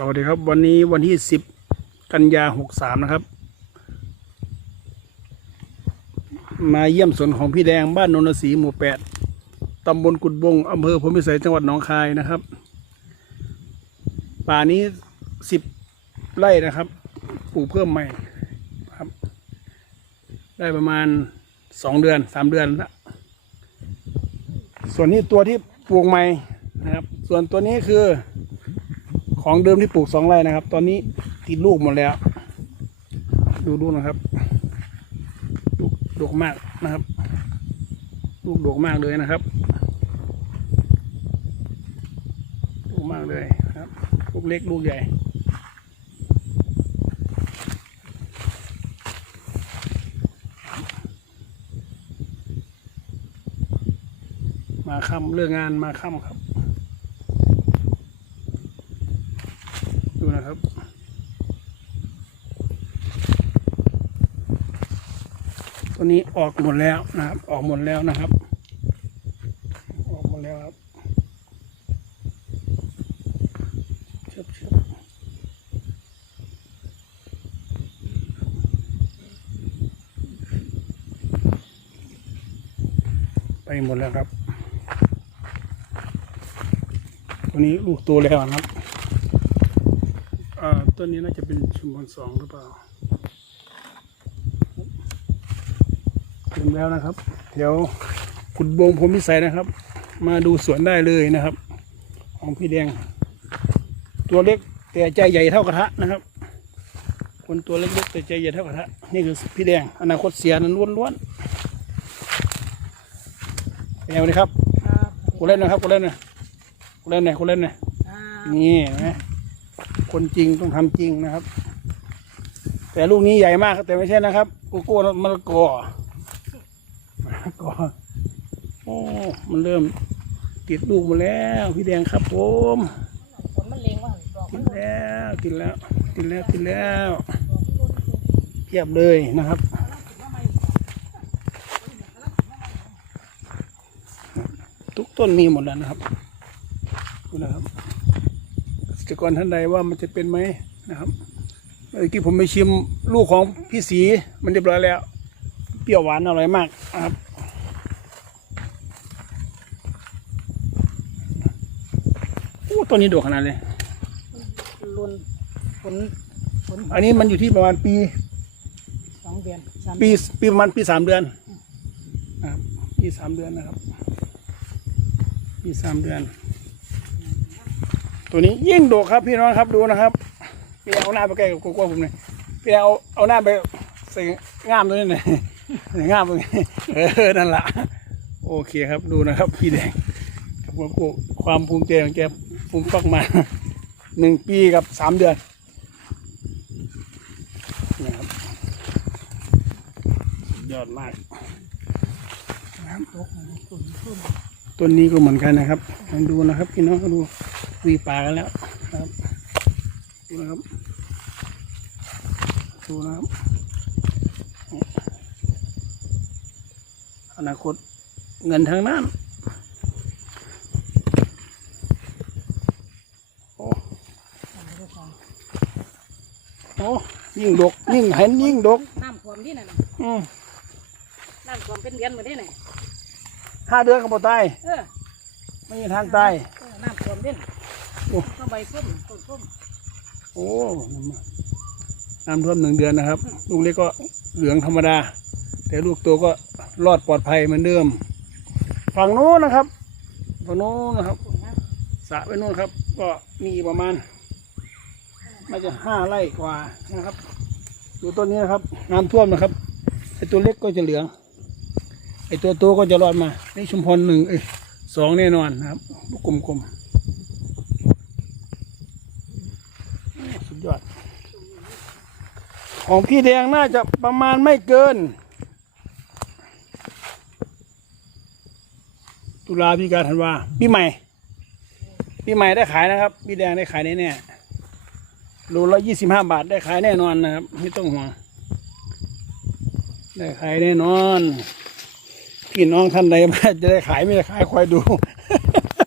สวัสดีครับ วันนี้วันที่สิบกันยาหกสามนะครับ มาเยี่ยมสวนของพี่แดงบ้านโนนศรีหมู่แปดตำบลกุดบงอำเภอพรหมวิสัยจังหวัดหนองคายนะครับ ป่านี้สิบไร่นะครับปลูกเพิ่มใหม่ครับ ได้ประมาณสองเดือนสามเดือนละส่วนนี้ตัวที่ปลูกใหม่นะครับ ส่วนตัวนี้คือ ของเดิมที่ปลูกสองไร่นะครับ ตอนนี้ติดลูกหมดแล้ว ดูดูนะครับลูกดกมากนะครับ ลูกดกมากเลยนะครับดกมากเลยครับลูกเล็กลูกใหญ่มาค่ำเลิกงานมาค่ำครับ ดูนะ ครับตัวนี้ออกหมดแล้วนะครับ ออกหมดแล้วนะครับ ออกหมดแล้วครับเชิบเชิบไปหมดแล้วครับ ตัวนี้ลูกโตแล้วครับ ต้นนี้น่าจะเป็นชุมพรสองหรือเปล่าถึงแล้วนะครับ เดี๋ยวขุดบงผมพิสัยนะครับ มาดูสวนได้เลยนะครับ ของพี่แดง ตัวเล็กแต่ใจใหญ่เท่ากระทะนะครับ คนตัวเล็กๆแต่ใจใหญ่เท่ากระทะนี่คือพี่แดง อนาคตเสียนั้นล้วนๆเป็นไงวันนี้ครับครับกูเล่นนะครับกูเล่นนะกูเล่นหน่อยกูเล่นหน่อยครับนี่เห็นไหม คนจริงต้องทำจริงนะครับ แต่ลูกนี้ใหญ่มากแต่ไม่ใช่นะครับโกโก้มะละกอมะละกอโอ้มันเริ่มติดลูกมาแล้วพี่แดงครับผมผลมันเล็งว่าหันดอกตินดแล้วติดแล้วติดแล้วติดแล้วเทียบเลยนะครับทุกต้นมีหมดแล้วนะครับดูนะครับ เกษตรกรท่านใดว่ามันจะเป็นไหมนะครับเมื่อกี้ผมไปชิมลูกของพี่สีมันเรียบร้อยแล้ว เปรี้ยวหวานอร่อยมากนะครับโอ้ต้นนี้โดดขนาดเลยรุนผลผลอันนี้มันอยู่ที่ประมาณปีสองเดือนสามปีปีประมาณปีสามเดือนนะครับปีสามเดือนนะครับปีสามเดือน ตัวนี้ยิ่งโดกครับพี่น้องครับดูนะครับพี่เอาหน้าไปใกล้กับกโก้ผมหน่อยพี่เอาเอาหน้าไปใส่ง่ามตัวนี้หน่อยใส่ง่ามตรงนี้เออนั่นแหละโอเคครับดูนะครับพี่แดงกับกโก้ความภูมิใจของแกภูมิปักมาหนึ่งปีกับสามเดือนนะครับยอดมากน้ำตกตุ่นตุ่นต้นนี้ก็เหมือนกันนะครับลองดูนะครับพี่น้องดู วีป่ากันแล้วครับดูนะครับดูนะครับ อนาคตเงินทางนั้นโอ้โอ้ยิ่งดก ยิ่งเห็นยิ่งดกน้ำท่วมที่นั่นน่ะอืมน้ำท่วมเป็นเดือนหมดที่ไหนห้าเดือนก็บ่ตายเออไม่มีทางตายเออน้ำท่วมที่โอ้ ก็ใบส้มต้นส้มโอ้น้ำท่วมหนึ่งเดือนนะครับ ลูกเล็กก็เหลืองธรรมดา แต่ลูกโตก็รอดปลอดภัยเหมือนเดิม ฝั่งโน้นนะครับฝั่งโน้นนะครับสระไปโน้นครับ ก็มีประมาณน่าจะห้าไร่กว่านะครับ ดูต้นนี้นะครับ น้ำท่วมนะครับไอตัวเล็กก็จะเหลืองไอตัวโตก็จะรอดมานี่ชุมพรหนึ่งเอ้ยสองแน่นอนนะครับ ลูกกลมๆโอ้สุด ยอด ของพี่แดงน่าจะประมาณไม่เกิน ตุลาพิการธันวาปีใหม่ปีใหม่ได้ขายนะครับพี่แดงได้ขายแน่แน่โลละยี่สิบห้าบาทได้ขายแน่นอนนะครับ ไม่ต้องห่วงได้ขายแน่นอนพี่น้องท่านใดว่าจะได้ขายไม่ได้ขายคอยดู